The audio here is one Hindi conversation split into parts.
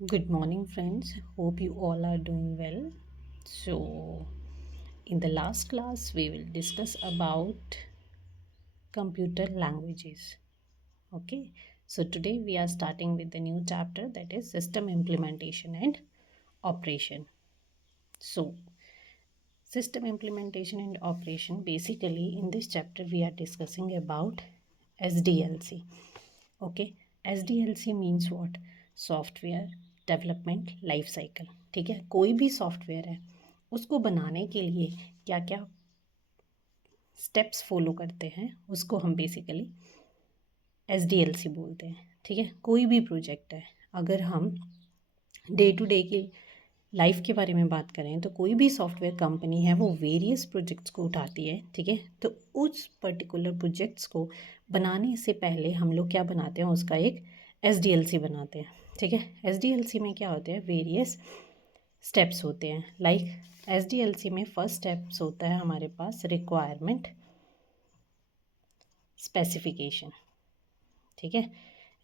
Good morning, friends. Hope you all are doing well. So, in the last class, we will discuss about computer languages. Okay, so today we are starting with the new chapter, that is system implementation and operation. So, system implementation and operation, basically, in this chapter, we are discussing about SDLC. Okay, SDLC means what? Software development life cycle. ठीक है, कोई भी सॉफ्टवेयर है उसको बनाने के लिए क्या क्या स्टेप्स फॉलो करते हैं उसको हम बेसिकली SDLC बोलते हैं। ठीक है, कोई भी प्रोजेक्ट है, अगर हम डे टू डे की लाइफ के बारे में बात करें तो कोई भी सॉफ्टवेयर कंपनी है वो वेरियस प्रोजेक्ट्स को उठाती है। ठीक है, तो उस पर्टिकुलर प्रोजेक्ट्स को बनाने से पहले हम लोग क्या बनाते हैं, उसका एक SDLC बनाते हैं। ठीक है, SDLC में क्या होते हैं, वेरियस स्टेप्स होते हैं। लाइक SDLC में फर्स्ट स्टेप्स होता है हमारे पास रिक्वायरमेंट स्पेसिफिकेशन। ठीक है,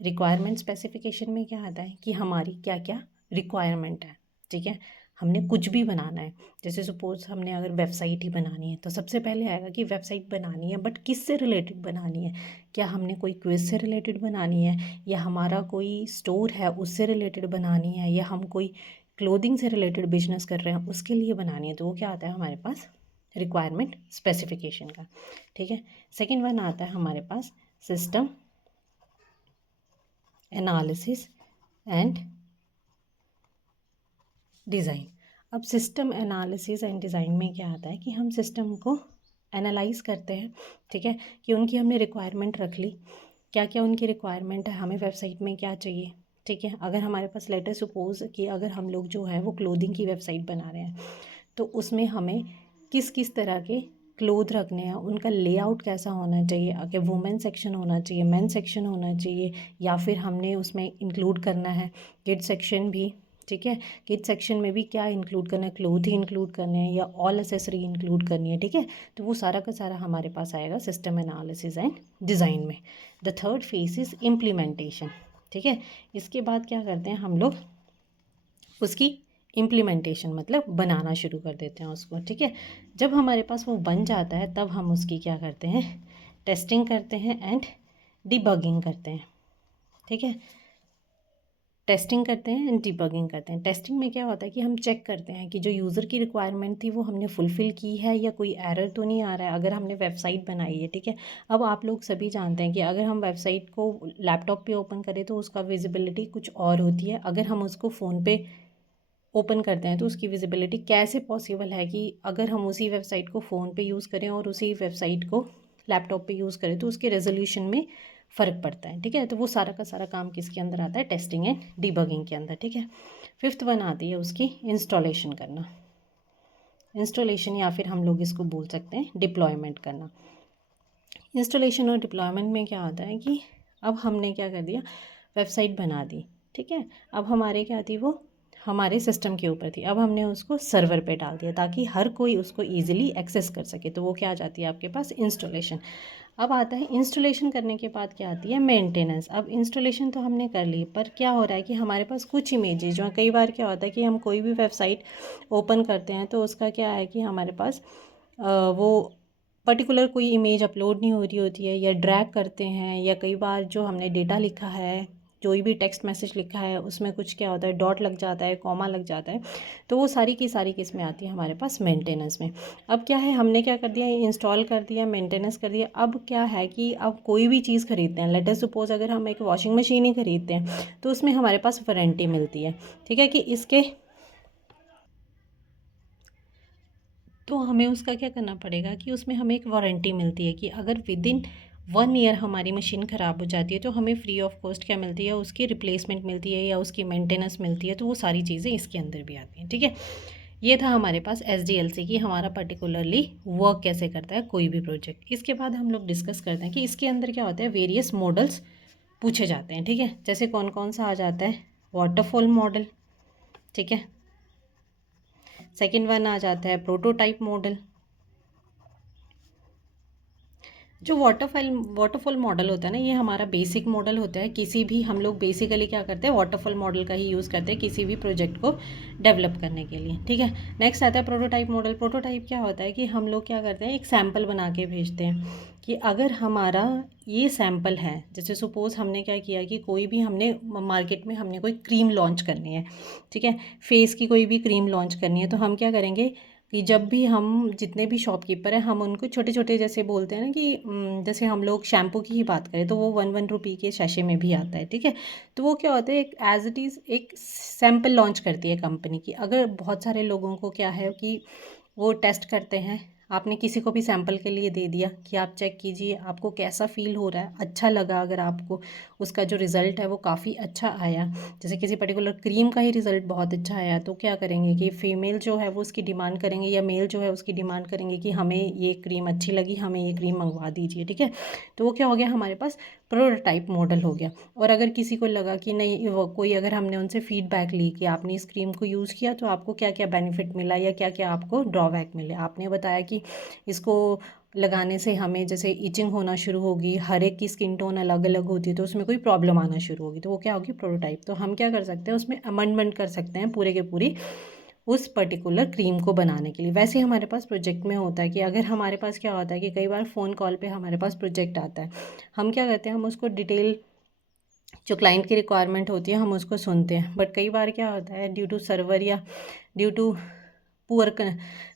रिक्वायरमेंट स्पेसिफिकेशन में क्या आता है कि हमारी क्या क्या रिक्वायरमेंट है। ठीक है, हमने कुछ भी बनाना है, जैसे सपोज हमने अगर वेबसाइट ही बनानी है तो सबसे पहले आएगा कि वेबसाइट बनानी है, बट किस से रिलेटेड बनानी है। क्या हमने कोई क्विज से रिलेटेड बनानी है, या हमारा कोई स्टोर है उससे रिलेटेड बनानी है, या हम कोई क्लोथिंग से रिलेटेड बिजनेस कर रहे हैं उसके लिए बनानी है। तो वो क्या आता है हमारे पास, रिक्वायरमेंट स्पेसिफिकेशन का। ठीक है, सेकेंड वन आता है हमारे पास सिस्टम एनालिसिस एंड डिज़ाइन। अब सिस्टम एनालिसिस एंड डिज़ाइन में क्या आता है कि हम सिस्टम को एनालाइज करते हैं। ठीक है, कि उनकी हमने रिक्वायरमेंट रख ली, क्या क्या उनकी रिक्वायरमेंट है, हमें वेबसाइट में क्या चाहिए। ठीक है, अगर हमारे पास लेटर सपोज कि अगर हम लोग जो है वो क्लोथिंग की वेबसाइट बना रहे हैं तो उसमें हमें किस किस तरह के क्लोथ रखने हैं, उनका लेआउट कैसा होना चाहिए, अगर वुमेन सेक्शन होना चाहिए, मेन सेक्शन होना चाहिए, या फिर हमने उसमें इंक्लूड करना है किड्स सेक्शन भी। ठीक है, किड्स सेक्शन में भी क्या इंक्लूड करना है, क्लोथ ही इंक्लूड करने हैं या ऑल एसेसरी इंक्लूड करनी है। ठीक है, तो वो सारा का सारा हमारे पास आएगा सिस्टम एनालिसिस एंड डिज़ाइन में। The third phase is implementation. ठीक है, इसके बाद क्या करते हैं हम लोग, उसकी इम्प्लीमेंटेशन मतलब बनाना शुरू कर देते हैं उसको। ठीक है, जब हमारे पास वो बन जाता है तब हम उसकी क्या करते हैं, टेस्टिंग करते हैं एंड डिबगिंग करते हैं। ठीक है, टेस्टिंग करते हैं एंड डिबगिंग करते हैं। टेस्टिंग में क्या होता है कि हम चेक करते हैं कि जो यूज़र की रिक्वायरमेंट थी वो हमने फुलफ़िल की है या कोई एरर तो नहीं आ रहा है, अगर हमने वेबसाइट बनाई है। ठीक है, अब आप लोग सभी जानते हैं कि अगर हम वेबसाइट को लैपटॉप पे ओपन करें तो उसका विजिबिलिटी कुछ और होती है, अगर हम उसको फ़ोन पे ओपन करते हैं तो उसकी विजिबिलिटी कैसे पॉसिबल है कि अगर हम उसी वेबसाइट को फ़ोन पे यूज़ करें और उसी वेबसाइट को लैपटॉप पे यूज़ करें तो उसके रेजोल्यूशन में फ़र्क पड़ता है। ठीक है, तो वो सारा का सारा काम किसके अंदर आता है, टेस्टिंग एंड डिबगिंग के अंदर। ठीक है, फिफ्थ वन आती है उसकी इंस्टॉलेशन करना। इंस्टॉलेशन या फिर हम लोग इसको बोल सकते हैं डिप्लॉयमेंट करना। इंस्टॉलेशन और डिप्लॉयमेंट में क्या होता है कि अब हमने क्या कर दिया, वेबसाइट बना दी। ठीक है, अब हमारे क्या थी, वो हमारे सिस्टम के ऊपर थी, अब हमने उसको सर्वर पे डाल दिया ताकि हर कोई उसको ईजिली एक्सेस कर सके। तो वो क्या आ जाती है आपके पास, इंस्टॉलेशन। अब आता है इंस्टॉलेशन करने के बाद क्या आती है, मेंटेनेंस। अब इंस्टॉलेशन तो हमने कर ली, पर क्या हो रहा है कि हमारे पास कुछ इमेजेस जो, कई बार क्या होता है कि हम कोई भी वेबसाइट ओपन करते हैं तो उसका क्या है कि हमारे पास वो पर्टिकुलर कोई इमेज अपलोड नहीं हो रही होती है, या ड्रैग करते हैं, या कई बार जो हमने डेटा लिखा है, जो भी टेक्स्ट मैसेज लिखा है उसमें कुछ क्या होता है, डॉट लग जाता है, कॉमा लग जाता है। तो वो सारी की सारी किस में आती है हमारे पास, मेंटेनेंस में। अब क्या है, हमने क्या कर दिया, इंस्टॉल कर दिया, मेंटेनेंस कर दिया। अब क्या है कि अब कोई भी चीज़ खरीदते हैं, लेट अस सपोज अगर हम एक वॉशिंग मशीन ही खरीदते हैं तो उसमें हमारे पास वारंटी मिलती है। ठीक है, कि इसके तो हमें उसका क्या करना पड़ेगा कि उसमें हमें एक वारंटी मिलती है कि अगर विद इन 1 ईयर हमारी मशीन ख़राब हो जाती है तो हमें फ्री ऑफ कॉस्ट क्या मिलती है, उसकी रिप्लेसमेंट मिलती है या उसकी मेंटेनेंस मिलती है। तो वो सारी चीज़ें इसके अंदर भी आती हैं। ठीक है, ये था हमारे पास SDLC की हमारा पर्टिकुलरली वर्क कैसे करता है कोई भी प्रोजेक्ट। इसके बाद हम लोग डिस्कस करते हैं कि इसके अंदर क्या होता है, वेरियस मॉडल्स पूछे जाते हैं। ठीक है, जैसे कौन कौन सा आ जाता है, वाटरफॉल मॉडल। ठीक है, सेकेंड वन आ जाता है प्रोटोटाइप मॉडल, जो वाटरफॉल मॉडल होता है ना, ये हमारा बेसिक मॉडल होता है। किसी भी हम लोग बेसिकली क्या करते हैं, वाटरफॉल मॉडल का ही यूज़ करते हैं किसी भी प्रोजेक्ट को डेवलप करने के लिए, ठीक है। नेक्स्ट आता है प्रोटोटाइप मॉडल। प्रोटोटाइप क्या होता है कि हम लोग क्या करते हैं, एक सैम्पल बना के भेजते हैं कि अगर हमारा ये सैम्पल है, जैसे सपोज़ हमने क्या किया कि कोई भी हमने मार्केट में हमने कोई क्रीम लॉन्च करनी है, ठीक है, फेस की कोई भी क्रीम लॉन्च करनी है, तो हम क्या करेंगे कि जब भी हम जितने भी शॉपकीपर हैं हम उनको छोटे छोटे, जैसे बोलते हैं ना कि जैसे हम लोग शैम्पू की ही बात करें तो वो 1 1 रुपये के शैशे में भी आता है, ठीक है। तो वो क्या होता है, एक एज इट इज़ एक सैम्पल लॉन्च करती है कंपनी की। अगर बहुत सारे लोगों को क्या है कि वो टेस्ट करते हैं, आपने किसी को भी सैंपल के लिए दे दिया कि आप चेक कीजिए आपको कैसा फ़ील हो रहा है, अच्छा लगा, अगर आपको उसका जो रिज़ल्ट है वो काफ़ी अच्छा आया, जैसे किसी पर्टिकुलर क्रीम का ही रिज़ल्ट बहुत अच्छा आया, तो क्या करेंगे कि फ़ीमेल जो है वो उसकी डिमांड करेंगे या मेल जो है उसकी डिमांड करेंगे कि हमें ये क्रीम अच्छी लगी, हमें ये क्रीम मंगवा दीजिए, ठीक है। तो वो क्या हो गया, हमारे पास प्रोटोटाइप मॉडल हो गया। और अगर किसी को लगा कि नहीं, वो कोई अगर हमने उनसे फीडबैक ली कि आपने इस क्रीम को यूज़ किया तो आपको क्या क्या बेनिफिट मिला या क्या क्या आपको ड्रॉबैक मिले, आपने बताया कि इसको लगाने से हमें जैसे इचिंग होना शुरू होगी, हर एक की स्किन टोन अलग अलग होती है तो उसमें कोई प्रॉब्लम आना शुरू होगी, तो वो क्या होगी, प्रोटोटाइप। तो हम क्या कर सकते हैं, उसमें अमेंडमेंट कर सकते हैं पूरे के पूरी उस पर्टिकुलर क्रीम को बनाने के लिए। वैसे हमारे पास प्रोजेक्ट में होता है कि अगर हमारे पास क्या होता है कि कई बार फ़ोन कॉल पे हमारे पास प्रोजेक्ट आता है, हम क्या करते हैं, हम उसको डिटेल जो क्लाइंट की रिक्वायरमेंट होती है हम उसको सुनते हैं, बट कई बार क्या होता है ड्यू टू सर्वर या ड्यू टू पुअर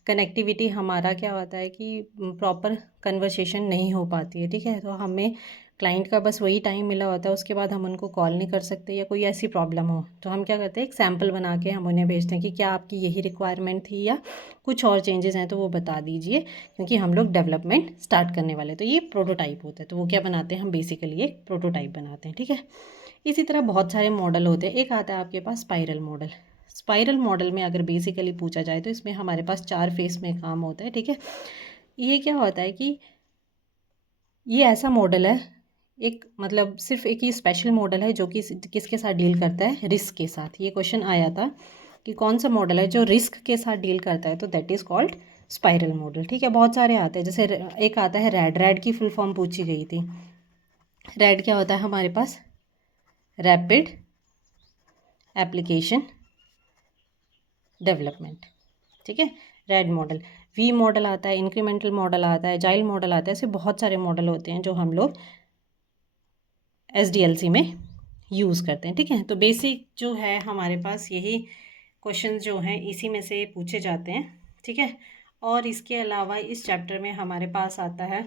कनेक्टिविटी हमारा क्या होता है कि प्रॉपर कन्वर्सेशन नहीं हो पाती है, ठीक है। तो हमें क्लाइंट का बस वही टाइम मिला होता है, उसके बाद हम उनको कॉल नहीं कर सकते या कोई ऐसी प्रॉब्लम हो, तो हम क्या करते हैं, एक सैम्पल बना के हम उन्हें भेजते हैं कि क्या आपकी यही रिक्वायरमेंट थी या कुछ और चेंजेस हैं तो वो बता दीजिए, क्योंकि हम लोग डेवलपमेंट स्टार्ट करने वाले हैं। तो ये प्रोटोटाइप होता है। तो वो क्या बनाते हैं, हम बेसिकली एक प्रोटोटाइप बनाते हैं, ठीक है। इसी तरह बहुत सारे मॉडल होते हैं। एक आता है आपके पास स्पाइरल मॉडल। स्पाइरल मॉडल में अगर बेसिकली पूछा जाए तो इसमें हमारे पास 4 फेस में काम होता है, ठीक है। ये क्या होता है कि ये ऐसा मॉडल है, एक मतलब सिर्फ एक ही स्पेशल मॉडल है जो कि किसके साथ डील करता है, रिस्क के साथ। ये क्वेश्चन आया था कि कौन सा मॉडल है जो रिस्क के साथ डील करता है, तो that is called spiral model, ठीक है। बहुत सारे आते हैं, जैसे एक आता है रैड। रैड की फुल फॉर्म पूछी गई थी। रैड क्या होता है हमारे पास, रैपिड एप्लीकेशन डेवलपमेंट, ठीक है, रैड मॉडल। वी मॉडल आता है, इंक्रीमेंटल मॉडल आता है, जाइल मॉडल आता है, ऐसे बहुत सारे मॉडल होते हैं जो हम लोग SDLC में यूज़ करते हैं, ठीक है। तो बेसिक जो है हमारे पास यही क्वेश्चन जो हैं इसी में से पूछे जाते हैं, ठीक है। और इसके अलावा इस चैप्टर में हमारे पास आता है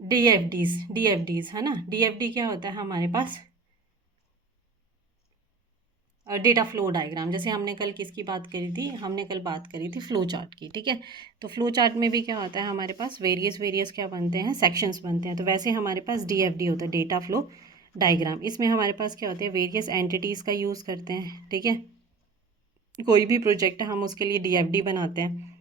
DFDs है ना। DFD क्या होता है हमारे पास, डेटा फ्लो डायग्राम। जैसे हमने कल किसकी बात करी थी, हमने कल बात करी थी फ्लो चार्ट की, ठीक है। तो फ्लो चार्ट में भी क्या होता है हमारे पास, वेरियस क्या बनते हैं, सेक्शंस बनते हैं। तो वैसे हमारे पास DFD होता है, डेटा फ्लो डायग्राम। इसमें हमारे पास क्या होते हैं, वेरियस एंटिटीज़ का यूज़ करते हैं, ठीक है। कोई भी प्रोजेक्ट है हम उसके लिए DFD बनाते हैं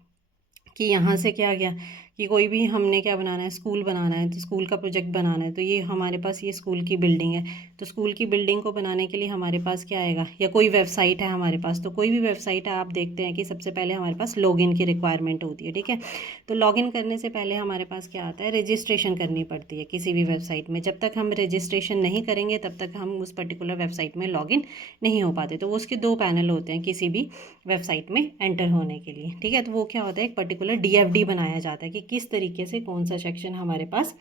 कि यहाँ से क्या गया, कि कोई भी हमने क्या बनाना है, स्कूल बनाना है, तो स्कूल का प्रोजेक्ट बनाना है, तो ये हमारे पास ये स्कूल की बिल्डिंग है, तो स्कूल की बिल्डिंग को बनाने के लिए हमारे पास क्या आएगा, या कोई वेबसाइट है हमारे पास, तो कोई भी वेबसाइट है आप देखते हैं कि सबसे पहले हमारे पास लॉगिन की रिक्वायरमेंट होती है, ठीक है। तो लॉगिन करने से पहले हमारे पास क्या आता है, रजिस्ट्रेशन करनी पड़ती है किसी भी वेबसाइट में। जब तक हम रजिस्ट्रेशन नहीं करेंगे तब तक हम उस पर्टिकुलर वेबसाइट में लॉगिन नहीं हो पाते। तो उसके 2 पैनल होते हैं किसी भी वेबसाइट में एंटर होने के लिए, ठीक है। तो वो क्या होता है, एक पर्टिकुलर DFD बनाया जाता है कि किस तरीके से कौन सा सेक्शन हमारे पास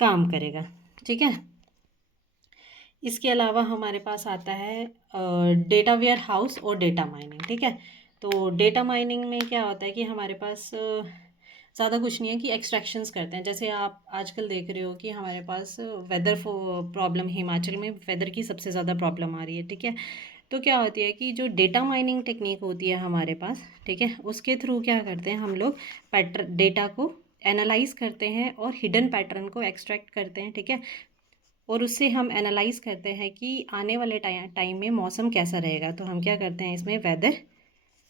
काम करेगा, ठीक है। इसके अलावा हमारे पास आता है डेटा वेयर हाउस और डेटा माइनिंग, ठीक है। तो डेटा माइनिंग में क्या होता है कि हमारे पास ज़्यादा कुछ नहीं है कि एक्सट्रैक्शंस करते हैं। जैसे आप आजकल देख रहे हो कि हमारे पास वेदर प्रॉब्लम, हिमाचल में वेदर की सबसे ज़्यादा प्रॉब्लम आ रही है, ठीक है। तो क्या होती है कि जो डेटा माइनिंग टेक्निक होती है हमारे पास, ठीक है, उसके थ्रू क्या करते हैं हम लोग, डेटा को एनालाइज करते हैं और हिडन पैटर्न को एक्सट्रैक्ट करते हैं, ठीक है। और उससे हम एनालाइज करते हैं कि आने वाले टाइम में मौसम कैसा रहेगा। तो हम क्या करते हैं, इसमें वेदर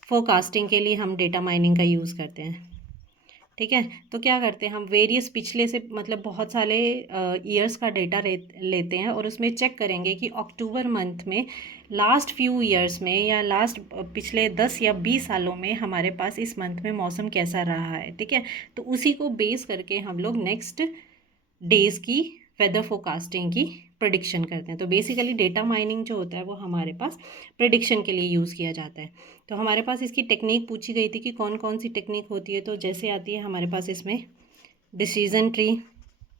फोरकास्टिंग के लिए हम डेटा माइनिंग का यूज़ करते हैं, ठीक है। तो क्या करते हैं हम, वेरियस पिछले से मतलब बहुत सारे ईयर्स का डेटा लेते हैं और उसमें चेक करेंगे कि अक्टूबर मंथ में लास्ट फ्यू ईयर्स में या लास्ट पिछले 10 या 20 सालों में हमारे पास इस मंथ में मौसम कैसा रहा है। ठीक है, तो उसी को बेस करके हम लोग नेक्स्ट डेज की वेदर फोरकास्टिंग की प्रिडिक्शन करते हैं। तो बेसिकली डेटा माइनिंग जो होता है वो हमारे पास प्रिडिक्शन के लिए यूज़ किया जाता है। तो हमारे पास इसकी टेक्निक पूछी गई थी कि कौन कौन सी टेक्निक होती है। तो जैसे आती है हमारे पास इसमें डिसीजन ट्री,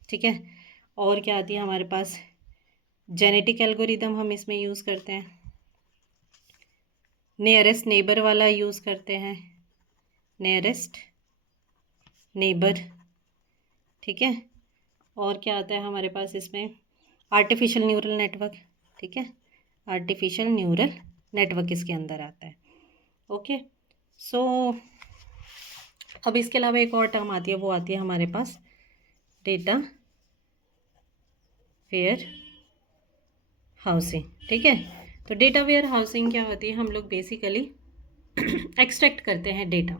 ठीक है, और क्या आती है हमारे पास जेनेटिक एल्गोरिदम हम इसमें यूज़ करते हैं, नियरेस्ट नेबर वाला यूज़ करते हैं, नियरेस्ट नेबर, ठीक है, और क्या आता है हमारे पास इसमें आर्टिफिशियल न्यूरल नेटवर्क, ठीक है, आर्टिफिशियल न्यूरल नेटवर्क इसके अंदर आता है। ओके, सो अब इसके अलावा एक और टर्म आती है, वो आती है हमारे पास डेटा वेयर हाउसिंग। ठीक है, तो डेटा वेयर हाउसिंग क्या होती है, हम लोग बेसिकली एक्सट्रैक्ट करते हैं डेटा।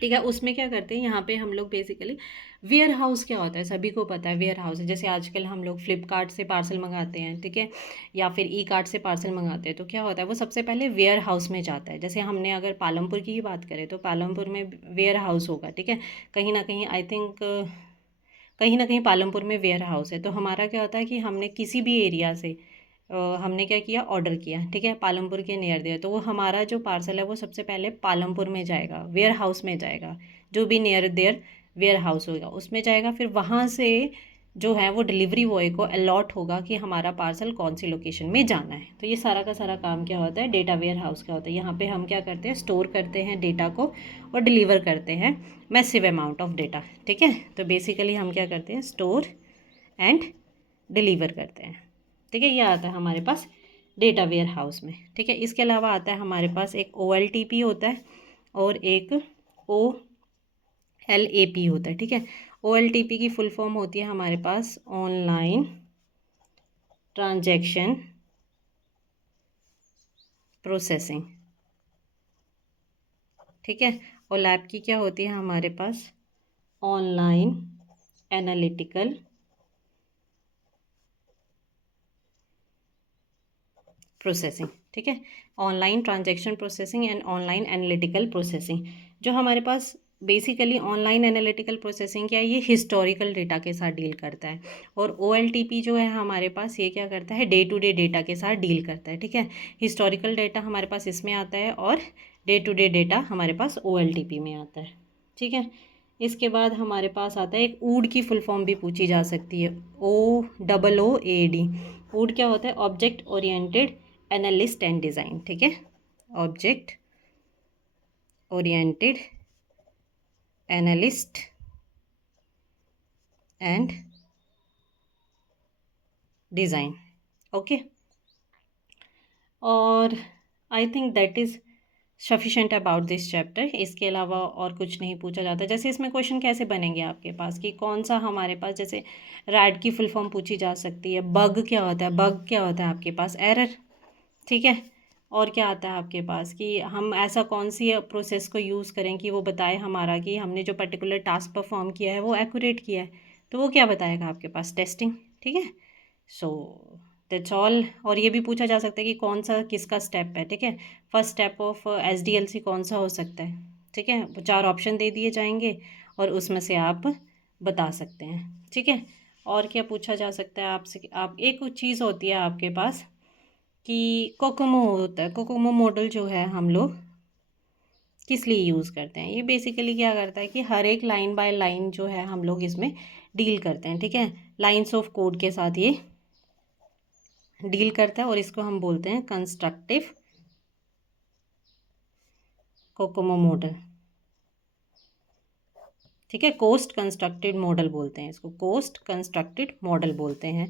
ठीक है, उसमें क्या करते हैं यहाँ पे हम लोग बेसिकली वेयर हाउस क्या होता है सभी को पता है। वेयर हाउस जैसे आजकल हम लोग फ्लिपकार्ट से पार्सल मंगाते हैं, ठीक है, या फिर ई कार्ट से पार्सल मंगाते हैं, तो क्या होता है वो सबसे पहले वेयर हाउस में जाता है। जैसे हमने अगर पालमपुर की ही बात करें तो पालमपुर में वेयर हाउस होगा, ठीक है, कहीं ना कहीं आई थिंक कहीं ना कहीं पालमपुर में वेयर हाउस है। तो हमारा क्या होता है कि हमने किसी भी एरिया से हमने क्या किया, ऑर्डर किया, ठीक है, पालमपुर के नियर दिया, तो वो हमारा जो पार्सल है वो सबसे पहले पालमपुर में जाएगा, वेयर हाउस में जाएगा, जो भी नियर देयर वेयर हाउस होगा उसमें जाएगा। फिर वहाँ से जो है वो डिलीवरी बॉय को अलॉट होगा कि हमारा पार्सल कौन सी लोकेशन में जाना है। तो ये सारा का सारा काम क्या होता है, डेटा वेयर हाउस का होता है। यहाँ पे हम क्या करते हैं, स्टोर करते हैं डेटा को और डिलीवर करते हैं मैसिव अमाउंट ऑफ डेटा। ठीक है, तो बेसिकली हम क्या करते हैं, स्टोर एंड डिलीवर करते हैं। ठीक है, ये आता है हमारे पास डेटा वेयर हाउस में। ठीक है, इसके अलावा आता है हमारे पास एक OLTP होता है और एक OLAP होता है। ठीक है, OLTP की फुल फॉर्म होती है हमारे पास ऑनलाइन ट्रांजैक्शन प्रोसेसिंग। ठीक है, OLAP की क्या होती है हमारे पास ऑनलाइन एनालिटिकल प्रोसेसिंग। ठीक है, online transaction processing and online analytical processing. जो हमारे पास बेसिकली ऑनलाइन एनालिटिकल प्रोसेसिंग क्या है, ये हिस्टोरिकल डेटा के साथ डील करता है। और OLTP जो है हमारे पास ये क्या करता है, डे टू डे डेटा के साथ डील करता है। ठीक है, हिस्टोरिकल डेटा हमारे पास इसमें आता है और डे टू डे डेटा हमारे पास OLTP में आता है। ठीक है, इसके बाद हमारे पास आता है एक ऊड की फुल फॉर्म भी पूछी जा सकती है, OOOAD। ऊड क्या होता है, object oriented analyst and design. ठीक है, object oriented analyst and design. Okay, और I think that is sufficient about this chapter. इसके अलावा और कुछ नहीं पूछा जाता। जैसे इसमें क्वेश्चन कैसे बनेंगे आपके पास कि कौन सा हमारे पास, जैसे रैड की फुल फॉर्म पूछी जा सकती है, बग क्या होता है, बग क्या होता है आपके पास, एरर। ठीक है, और क्या आता है आपके पास कि हम ऐसा कौन सी प्रोसेस को यूज़ करें कि वो बताए हमारा कि हमने जो पर्टिकुलर टास्क परफॉर्म किया है वो एक्यूरेट किया है, तो वो क्या बताएगा आपके पास, टेस्टिंग। ठीक है, सो दैट्स ऑल। और ये भी पूछा जा सकता है कि कौन सा किसका स्टेप है। ठीक है, फर्स्ट स्टेप ऑफ SDLC कौन सा हो सकता है। ठीक है, 4 ऑप्शन दे दिए जाएंगे और उसमें से आप बता सकते हैं। ठीक है, और क्या पूछा जा सकता है आपसे, आप एक चीज़ होती है आपके पास कि कोकोमो होता है, कोकोमो मॉडल जो है हम लोग किस लिए यूज़ करते हैं। ये बेसिकली क्या करता है कि हर एक लाइन बाय लाइन जो है हम लोग इसमें डील करते हैं। ठीक है, लाइंस ऑफ कोड के साथ ये डील करता है और इसको हम बोलते हैं कंस्ट्रक्टिव कोकोमो मॉडल। ठीक है, कोस्ट कंस्ट्रक्टेड मॉडल बोलते हैं इसको, कोस्ट कंस्ट्रक्टेड मॉडल बोलते हैं।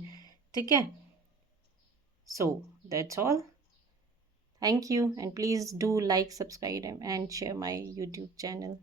ठीक है, so that's all. Thank you, and please do like, subscribe and share my YouTube channel.